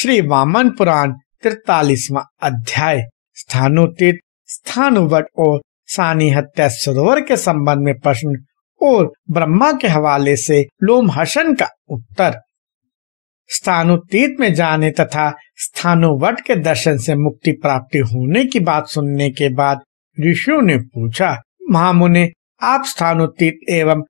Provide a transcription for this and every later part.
श्री वामन पुराण 43वां अध्याय स्थानोतीत, स्थानुवट और सानिहत्य सरोवर के संबंध में प्रश्न और ब्रह्मा के हवाले से लोमहर्षण का उत्तर। स्थानोतीत में जाने तथा स्थानुवट के दर्शन से मुक्ति प्राप्ति होने की बात सुनने के बाद ऋषियों ने पूछा, महामुने, आप स्थानोतीत एवं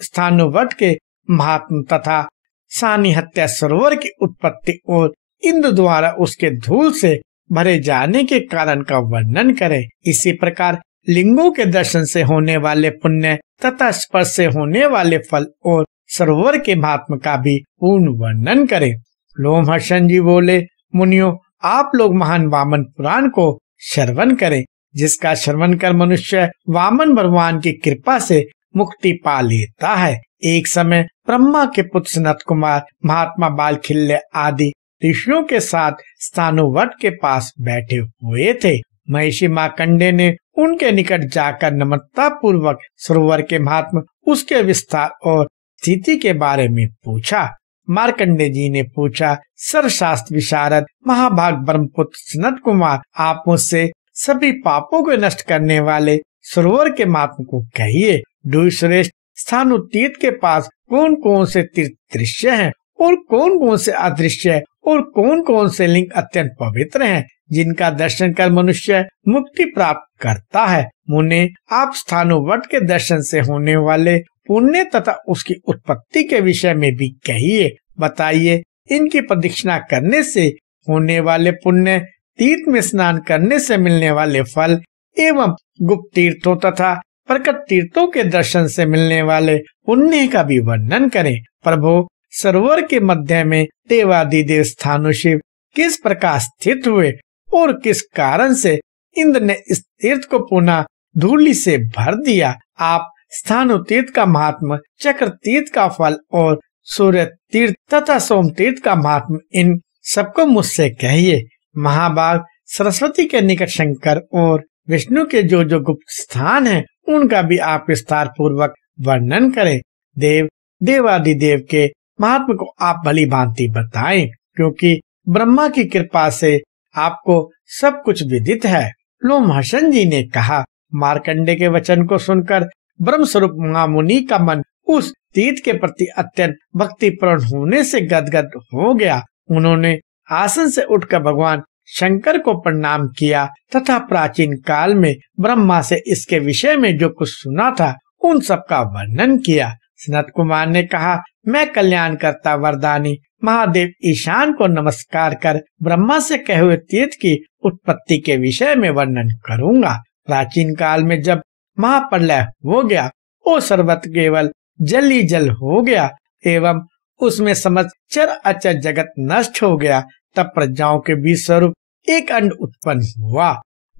स्थानुवट के महात्म तथा सानिहत्य सरोवर की उत्पत्ति और इंद्र द्वारा उसके धूल से भरे जाने के कारण का वर्णन करें। इसी प्रकार लिंगों के दर्शन से होने वाले पुण्य तथा स्पर्श से होने वाले फल और सरोवर के महात्म का भी पूर्ण वर्णन करें। लोमहर्षण जी बोले, मुनियों, आप लोग महान वामन पुराण को श्रवण करें, जिसका श्रवण कर मनुष्य वामन भगवान की कृपा से मुक्ति पा लेता है। एक समय ब्रह्मा के पुत्र सनत कुमार महात्मा बालखिल्य आदि ऋषियों के साथ स्थानुवट के पास बैठे हुए थे। महिषी मार्कंडे ने उनके निकट जाकर नम्रता पूर्वक सरोवर के महात्मा, उसके विस्तार और स्थिति के बारे में पूछा। मार्कंडे जी ने पूछा, सर्वशास्त्र विशारद महाभाग ब्रह्मपुत्र सनत कुमार, आप मुझसे सभी पापों को नष्ट करने वाले सरोवर के महात्मा को कहिए। श्रेष्ठ, स्थानोतीत के पास कौन कौन से तीर्थ दृश्य हैं और कौन कौन से अदृश्य है और कौन कौन से लिंग अत्यंत पवित्र हैं, जिनका दर्शन कर मनुष्य मुक्ति प्राप्त करता है। मुने, आप स्थानुवट के दर्शन से होने वाले पुण्य तथा उसकी उत्पत्ति के विषय में भी कहिए। बताइए, इनकी प्रदक्षिणा करने से होने वाले पुण्य, तीर्थ में स्नान करने से मिलने वाले फल एवं गुप्त तीर्थों तथा प्रकट तीर्थों के दर्शन से मिलने वाले पुण्य का भी वर्णन करें। प्रभु, सरोवर के मध्य में देवादिदेव स्थानु शिव किस प्रकार स्थित हुए और किस कारण से इंद्र ने इस तीर्थ को पुनः धूलि से भर दिया। आप स्थानोतीत का महात्मा, चक्र तीर्थ का फल और सूर्य तीर्थ तथा सोम तीर्थ का महात्मा, इन सबको मुझसे कहिए। महाभाग, सरस्वती के निकट शंकर और विष्णु के जो जो गुप्त स्थान हैं, उनका भी आप विस्तार पूर्वक वर्णन करें। देवादिदेव के महात्मा को आप भली भांति बताएं, क्योंकि ब्रह्मा की कृपा से आपको सब कुछ विदित है। लोमहर्षण जी ने कहा, मार्कंडे के वचन को सुनकर ब्रह्म स्वरूप महामुनि का मन उस तीर्थ के प्रति अत्यंत भक्तिपूर्ण होने से गदगद हो गया। उन्होंने आसन से उठकर भगवान शंकर को प्रणाम किया तथा प्राचीन काल में ब्रह्मा से इसके विषय में जो कुछ सुना था उन सब का वर्णन किया। सनत कुमार ने कहा, मैं कल्याण करता वरदानी महादेव ईशान को नमस्कार कर ब्रह्मा से कहे हुए तीर्थ की उत्पत्ति के विषय में वर्णन करूंगा। प्राचीन काल में जब महाप्रलय हो गया और सर्वत्र केवल जल ही जल हो गया एवं उसमें समस्त चर अचर जगत नष्ट हो गया, तब प्रजाओं के बीच स्वरूप एक अंड उत्पन्न हुआ।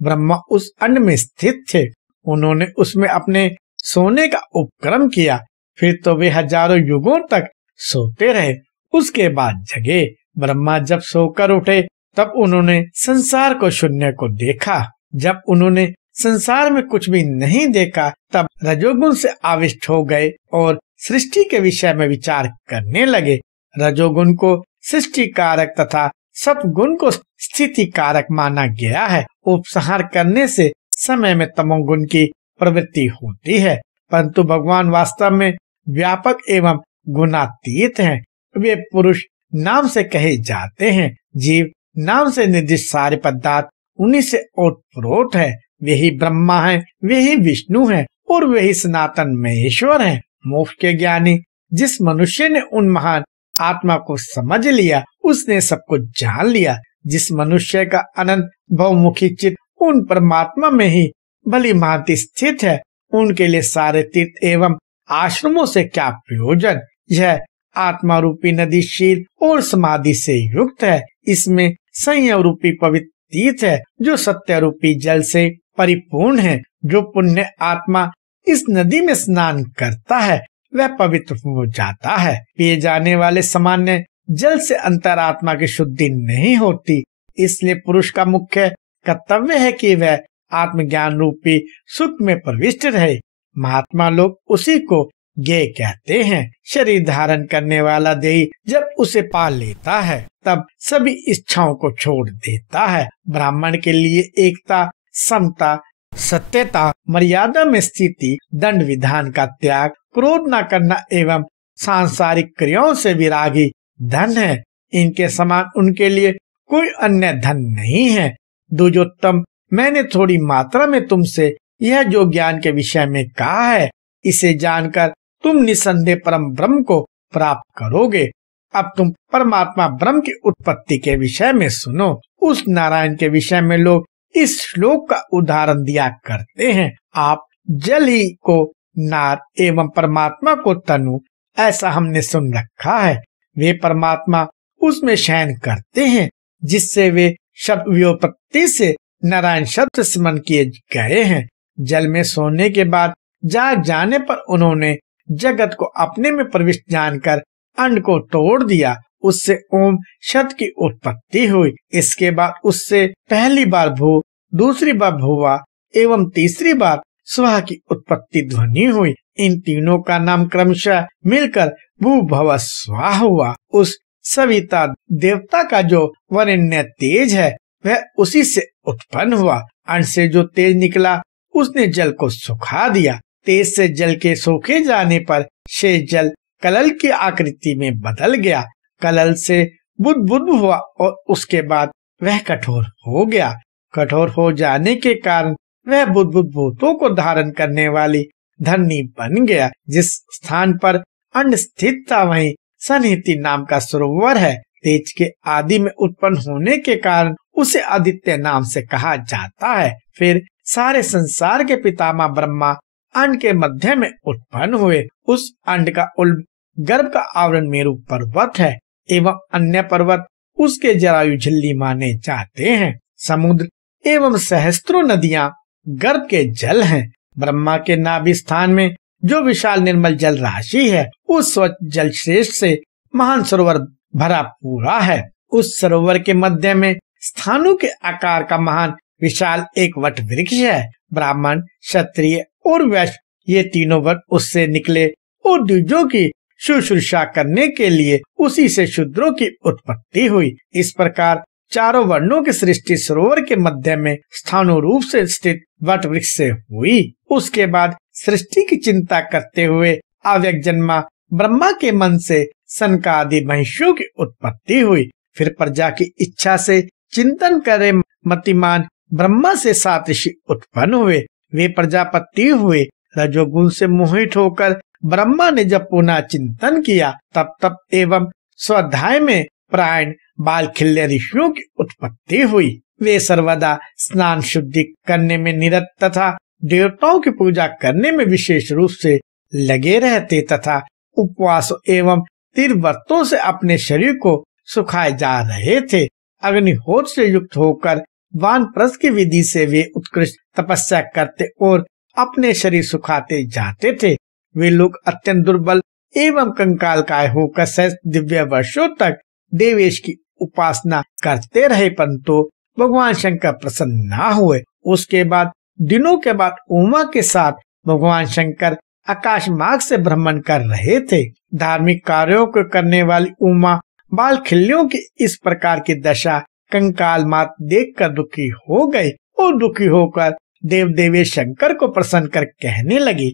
ब्रह्मा उस अंड में स्थित थे। उन्होंने उसमें अपने सोने का उपक्रम किया। फिर तो वे हजारों युगों तक सोते रहे। उसके बाद जगे। ब्रह्मा जब सोकर उठे तब उन्होंने संसार को शून्य को देखा। जब उन्होंने संसार में कुछ भी नहीं देखा, तब रजोगुण से आविष्ट हो गए और सृष्टि के विषय में विचार करने लगे। रजोगुण को सृष्टि कारक तथा सत्गुण को स्थिति कारक माना गया है। उपसंहार करने से समय में तमोगुण की प्रवृत्ति होती है, परंतु भगवान वास्तव में व्यापक एवं गुणातीत हैं। वे पुरुष नाम से कहे जाते हैं। जीव नाम से निर्दिष्ट सारे पदार्थ उन्हीं से ओतप्रोत है। वे ही ब्रह्मा है, वे ही विष्णु है और वे ही सनातन महेश्वर है। मोक्ष के ज्ञानी जिस मनुष्य ने उन महान आत्मा को समझ लिया, उसने सब कुछ जान लिया। जिस मनुष्य का अनंत बहुमुखी चित्त उन परमात्मा में ही भली भांति स्थित है, उनके लिए सारे तीर्थ एवं आश्रमों से क्या प्रयोजन। यह आत्मा रूपी नदी शील और समाधि से युक्त है। इसमें संयम रूपी पवित्र तीर्थ है, जो सत्य रूपी जल से परिपूर्ण है। जो पुण्य आत्मा इस नदी में स्नान करता है, वह पवित्र हो जाता है। पिए जाने वाले सामान्य जल से अंतरात्मा की शुद्धि नहीं होती। इसलिए पुरुष का मुख्य कर्तव्य है कि वह आत्मज्ञान रूपी सुख में प्रविष्ट रहे। महात्मा लोग उसी को ये कहते हैं शरीर धारण करने वाला देही जब उसे पा लेता है तब सभी इच्छाओं को छोड़ देता है। ब्राह्मण के लिए एकता, समता, सत्यता, मर्यादा में स्थिति, दंड विधान का त्याग, क्रोध न करना एवं सांसारिक क्रियाओं से विरागी धन है। इनके समान उनके लिए कोई अन्य धन नहीं है। द्विजोत्तम, मैंने थोड़ी मात्रा में तुमसे यह जो ज्ञान के विषय में कहा है, इसे जानकर तुम निसंदेह परम ब्रह्म को प्राप्त करोगे। अब तुम परमात्मा ब्रह्म की उत्पत्ति के विषय में सुनो। उस नारायण के विषय में लोग इस श्लोक का उदाहरण दिया करते हैं। आप जल ही को नार एवं परमात्मा को तनु, ऐसा हमने सुन रखा है। वे परमात्मा उसमें शयन करते हैं जिससे वे शब्द व्युत्पत्ति से नारायण शब्द स्मरण किए गए हैं। जल में सोने के बाद जाग जाने पर उन्होंने जगत को अपने में प्रविष्ट जानकर अंड को तोड़ दिया। उससे ओम शब्द की उत्पत्ति हुई। इसके बाद उससे पहली बार भू, दूसरी बार भुवा एवं तीसरी बार स्वा की उत्पत्ति ध्वनि हुई। इन तीनों का नाम क्रमशः मिलकर भू भव स्वा हुआ। उस सविता देवता का जो वरेण्य तेज है वह उसी से उत्पन्न हुआ। अंड से जो तेज निकला उसने जल को सुखा दिया। तेज से जल के सूखे जाने पर शेष जल कलल की आकृति में बदल गया। कलल से बुद्ध हुआ और उसके बाद वह कठोर हो गया। कठोर हो जाने के कारण वह बुद्ध भूतों को धारण करने वाली धरनी बन गया। जिस स्थान पर अंड स्थित था वहीं सन्निहिति नाम का सरोवर है। तेज के आदि में उत्पन्न होने के कारण उसे आदित्य नाम से कहा जाता है। फिर सारे संसार के पितामह ब्रह्मा अंड के मध्य में उत्पन्न हुए। उस अंड का उल्ब गर्भ का आवरण मेरु पर्वत है एवं अन्य पर्वत उसके जरायु झिल्ली माने जाते हैं। समुद्र एवं सहस्त्रों नदियां गर्भ के जल हैं। ब्रह्मा के नाभि स्थान में जो विशाल निर्मल जल राशि है उस स्वच्छ जल श्रेष्ठ से महान सरोवर भरा पूरा है। उस सरोवर के मध्य में स्थानों के आकार का महान विशाल एक वट वृक्ष है। ब्राह्मण, क्षत्रिय और वैश्य ये तीनों वर्ग उससे निकले और द्विजों की शुश्रूषा करने के लिए उसी से शूद्रों की उत्पत्ति हुई। इस प्रकार चारों वर्णों की सृष्टि सरोवर के मध्य में स्थानु रूप से स्थित वट वृक्ष से हुई। उसके बाद सृष्टि की चिंता करते हुए अव्यक्त जन्मा ब्रह्मा के मन से सनकादि महिषियों की उत्पत्ति हुई। फिर प्रजा की इच्छा से चिंतन करे मतिमान ब्रह्मा से 7 ऋषि उत्पन्न हुए। वे प्रजापति हुए। रजोगुण से मोहित होकर ब्रह्मा ने जब पुनः चिंतन किया तब एवं स्वाध्याय में प्राण बालखिल्य ऋषियों की उत्पत्ति हुई। वे सर्वदा स्नान शुद्धि करने में निरत तथा देवताओं की पूजा करने में विशेष रूप से लगे रहते तथा उपवास एवं तीर्थव्रतों से अपने शरीर को सुखाए जा रहे थे। अग्निहोत्र से युक्त होकर वानप्रस्थ की विधि से वे उत्कृष्ट तपस्या करते और अपने शरीर सुखाते जाते थे। वे लोग अत्यंत दुर्बल एवं कंकालकाय होकर सहस्र दिव्य वर्षों तक देवेश की उपासना करते रहे, परंतु भगवान शंकर प्रसन्न न हुए। उसके बाद दिनों के बाद उमा के साथ भगवान शंकर आकाश मार्ग से भ्रमण कर रहे थे। धार्मिक कार्यों को करने वाली उमा बालखिल्यों की इस प्रकार की दशा कंकाल मात देखकर दुखी हो गई और दुखी होकर देव देवेश शंकर को प्रसन्न कर कहने लगी,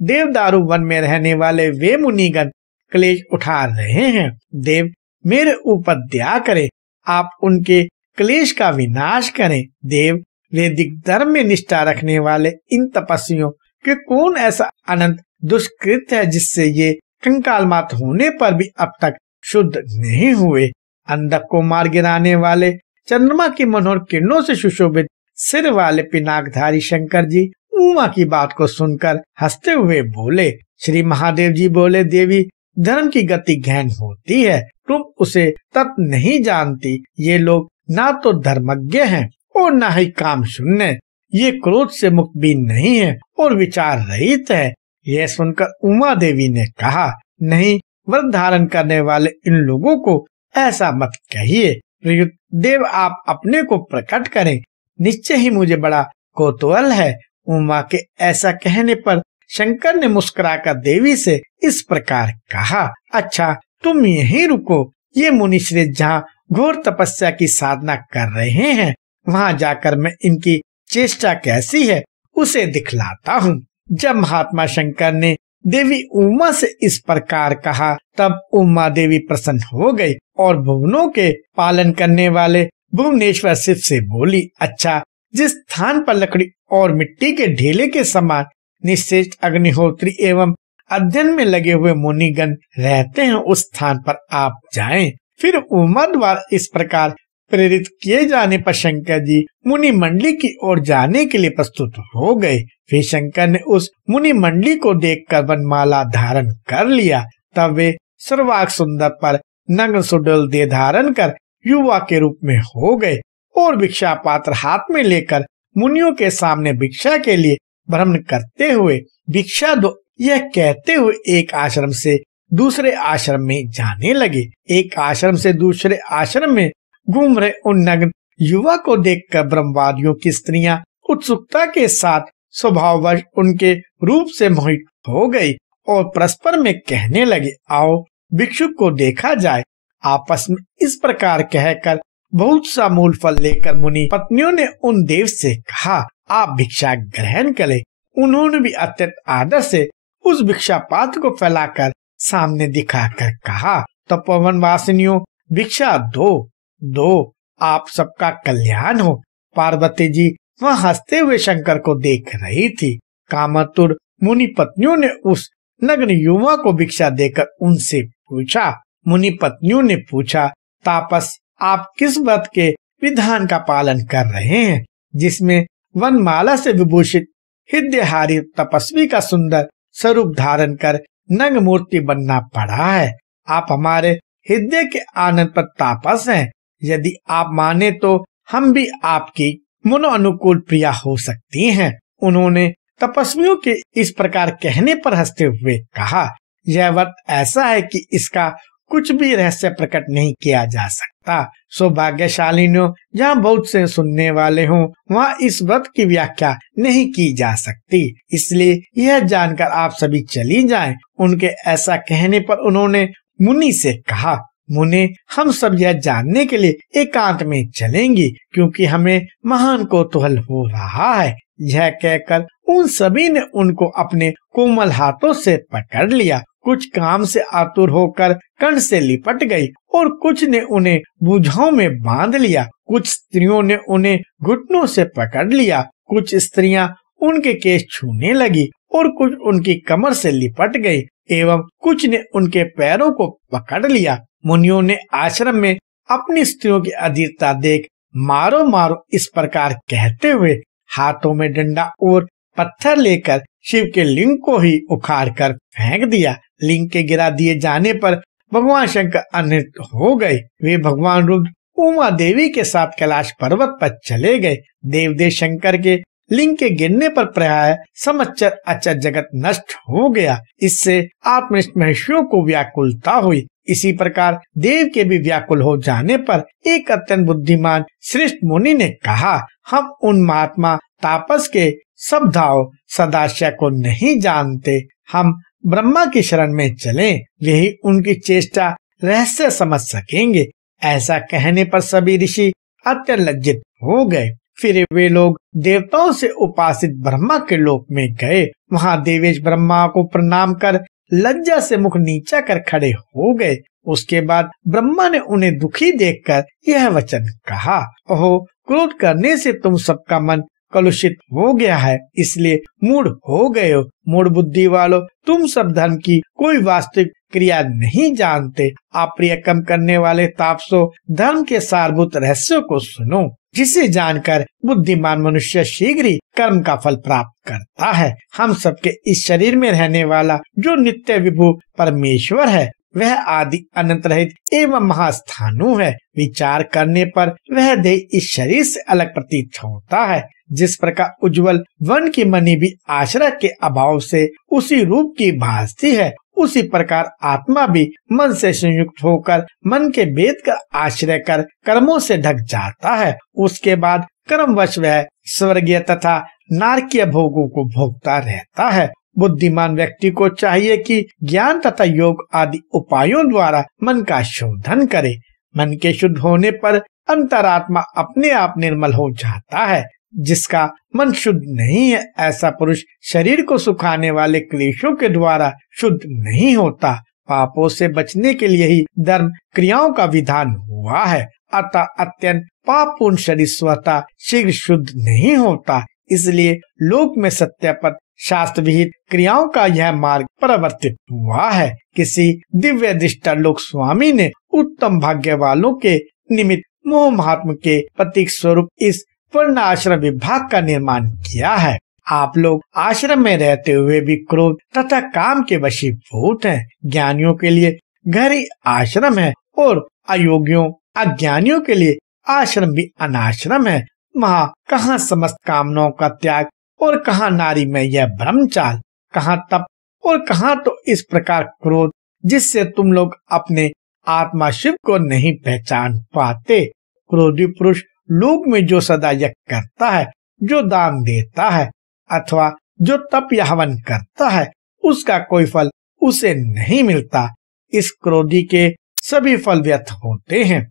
देवदारू वन में रहने वाले वे मुनिगण क्लेश उठा रहे हैं। देव मेरे ऊपर दया करें, आप उनके क्लेश का विनाश करें। देव वैदिक धर्म में निष्ठा रखने वाले इन तपस्वियों के कौन ऐसा अनंत दुष्कृत है जिससे ये कंकाल मात होने पर भी अब तक शुद्ध नहीं हुए। अंधक को मार गिराने वाले चंद्रमा की मनोहर किरणों से सुशोभित सिर वाले पिनाकधारी शंकर जी उमा की बात को सुनकर हंसते हुए बोले। श्री महादेव जी बोले, देवी धर्म की गति गहन होती है, तुम उसे तत्व नहीं जानती। ये लोग ना तो धर्मज्ञ हैं और ना ही काम शून्य। ये क्रोध से मुक्त भी नहीं है और विचार रहित है। यह सुनकर उमा देवी ने कहा, नहीं, व्रत धारण करने वाले इन लोगों को ऐसा मत कहिए। प्रयुक्त देव आप अपने को प्रकट करें, निश्चय ही मुझे बड़ा कौतूहल है। उमा के ऐसा कहने पर शंकर ने मुस्कुराकर देवी से इस प्रकार कहा, अच्छा तुम यहीं रुको, ये मुनि श्रेष्ठ जहाँ घोर तपस्या की साधना कर रहे हैं, वहाँ जाकर मैं इनकी चेष्टा कैसी है उसे दिखलाता हूँ। जब महात्मा शंकर ने देवी उमा से इस प्रकार कहा, तब उमा देवी प्रसन्न हो गई और भुवनों के पालन करने वाले भुवनेश्वर शिव से बोली, अच्छा जिस स्थान पर लकड़ी और मिट्टी के ढेले के समान निश्चेष्ट अग्निहोत्री एवं अध्ययन में लगे हुए मुनिगण रहते हैं, उस स्थान पर आप जाएं। फिर उमा द्वारा इस प्रकार प्रेरित किए जाने पर शंकर जी मुनि मंडली की ओर जाने के लिए प्रस्तुत हो गए। फिर शंकर ने उस मुनि मंडली को देखकर वनमाला धारण कर लिया। तब वे सर्वांग सुंदर पर नग्न सुडोल देह धारण कर युवा के रूप में हो गए और भिक्षा पात्र हाथ में लेकर मुनियों के सामने भिक्षा के लिए भ्रमण करते हुए भिक्षा दो यह कहते हुए एक आश्रम से दूसरे आश्रम में जाने लगे। एक आश्रम से दूसरे आश्रम में घूम रहे उन नग्न युवा को देखकर ब्रह्मवादियों की स्त्रियां उत्सुकता के साथ स्वभाववश उनके रूप से मोहित हो गई और परस्पर में कहने लगे, आओ भिक्षुक को देखा जाए। आपस में इस प्रकार कहकर बहुत सा मूल फल लेकर मुनि पत्नियों ने उन देव से कहा, आप भिक्षा ग्रहण करें। उन्होंने भी अत्यंत आदर से उस भिक्षा पात्र को फैलाकर सामने दिखाकर कहा, तपोवन वासिनियों भिक्षा दो दो, आप सबका कल्याण हो। पार्वती जी वहाँ हंसते हुए शंकर को देख रही थी। कामातुर मुनि पत्नियों ने उस नग्न युवा को भिक्षा देकर उनसे पूछा। मुनि पत्नियों ने पूछा, तापस आप किस व्रत के विधान का पालन कर रहे हैं जिसमें वनमाला से विभूषित हृदयहारी तपस्वी का सुंदर स्वरूप धारण कर नग्न मूर्ति बनना पड़ा है? आप हमारे हृदय के आनंद पर तापस हैं। यदि आप माने तो हम भी आपकी मनो अनुकूल प्रिया हो सकती हैं। उन्होंने तपस्वियों के इस प्रकार कहने पर हंसते हुए कहा, यह व्रत ऐसा है कि इसका कुछ भी रहस्य प्रकट नहीं किया जा सकता। सौभाग्यशालिनों, जहाँ बहुत से सुनने वाले हों वहाँ इस व्रत की व्याख्या नहीं की जा सकती, इसलिए यह जानकर आप सभी चली जाएं। उनके ऐसा कहने पर उन्होंने मुनि से कहा, मुने हम सब यह जानने के लिए एकांत में चलेंगे क्योंकि हमें महान कौतूहल हो रहा है। यह कहकर उन सभी ने उनको अपने कोमल हाथों से पकड़ लिया। कुछ काम से आतुर होकर कर्ण से लिपट गई और कुछ ने उन्हें भुजाओं में बांध लिया। कुछ स्त्रियों ने उन्हें घुटनों से पकड़ लिया। कुछ स्त्रियां उनके केश छूने लगी और कुछ उनकी कमर से लिपट गई एवं कुछ ने उनके पैरों को पकड़ लिया। मुनियों ने आश्रम में अपनी स्त्रियों की अधीरता देख मारो मारो इस प्रकार कहते हुए हाथों में डंडा और पत्थर लेकर शिव के लिंग को ही उखाड़ कर फेंक दिया। लिंग के गिरा दिए जाने पर भगवान शंकर अनृत हो गए। वे भगवान रुद्र उमा देवी के साथ कैलाश पर्वत पर चले गए। देवदेव शंकर के लिंग के गिरने पर प्राय समच्चर अचर जगत नष्ट हो गया। इससे आत्मनिष्ठ महर्षियों को व्याकुलता हुई। इसी प्रकार देव के भी व्याकुल हो जाने पर एक अत्यंत बुद्धिमान श्रेष्ठ मुनि ने कहा, हम उन महात्मा तापस के शब्दाओं सदाशय को नहीं जानते। हम ब्रह्मा की शरण में चलें, यही उनकी चेष्टा रहस्य समझ सकेंगे। ऐसा कहने पर सभी ऋषि अत्यंत लज्जित हो गए। फिर वे लोग देवताओं से उपासित ब्रह्मा के लोक में गए। वहाँ देवेश ब्रह्मा को प्रणाम कर लज्जा से मुख नीचा कर खड़े हो गए। उसके बाद ब्रह्मा ने उन्हें दुखी देखकर यह वचन कहा, ओहो क्रोध करने से तुम सबका मन कलुषित हो गया है, इसलिए मूढ़ हो गए हो। मूढ़ बुद्धि वालों, तुम सब धर्म की कोई वास्तविक क्रिया नहीं जानते। अप्रिय कम करने वाले तापसों, धर्म के सारभूत रहस्यों को सुनो, जिसे जानकर बुद्धिमान मनुष्य शीघ्र ही कर्म का फल प्राप्त करता है। हम सबके इस शरीर में रहने वाला जो नित्य विभु परमेश्वर है, वह आदि अनंत रहित एवं महास्थानु है। विचार करने पर वह देह इस शरीर से अलग प्रतीत होता है। जिस प्रकार उज्जवल वर्ण की मणि भी आश्रय के अभाव से उसी रूप की भासती है, उसी प्रकार आत्मा भी मन से संयुक्त होकर मन के भेद का आश्रय कर कर्मों से ढक जाता है। उसके बाद कर्मवश वह स्वर्गीय तथा नारकीय भोगों को भोगता रहता है। बुद्धिमान व्यक्ति को चाहिए कि ज्ञान तथा योग आदि उपायों द्वारा मन का शोधन करे। मन के शुद्ध होने पर अंतरात्मा अपने आप निर्मल हो जाता है। जिसका मन शुद्ध नहीं है, ऐसा पुरुष शरीर को सुखाने वाले क्लेशों के द्वारा शुद्ध नहीं होता। पापों से बचने के लिए ही धर्म क्रियाओं का विधान हुआ है। अतः अत्यंत पापपूर्ण शरीर स्वतः शीघ्र शुद्ध नहीं होता। इसलिए लोक में सत्यापद शास्त्र विहित क्रियाओं का यह मार्ग प्रवर्तित हुआ है। किसी दिव्य दृष्टा लोक स्वामी ने उत्तम भाग्य वालों के निमित्त मोह महात्म के प्रतीक स्वरूप इस वर्ण आश्रम विभाग का निर्माण किया है। आप लोग आश्रम में रहते हुए भी क्रोध तथा काम के वशीभूत हैं। ज्ञानियों के लिए घर ही आश्रम है और अयोग्यों अज्ञानियों के लिए आश्रम भी अनाश्रम है। वहाँ कहाँ समस्त कामनाओं का त्याग और कहाँ नारी में यह ब्रह्मचार, कहाँ तप और कहाँ तो इस प्रकार क्रोध जिससे तुम लोग अपने आत्मा शिव को नहीं पहचान पाते। क्रोधी पुरुष लोक में जो सदा यज्ञ करता है, जो दान देता है अथवा जो तप या हवन करता है, उसका कोई फल उसे नहीं मिलता। इस क्रोधी के सभी फल व्यर्थ होते हैं।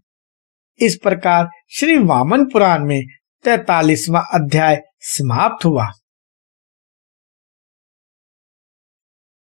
इस प्रकार श्री वामन पुराण में 43वां अध्याय समाप्त हुआ।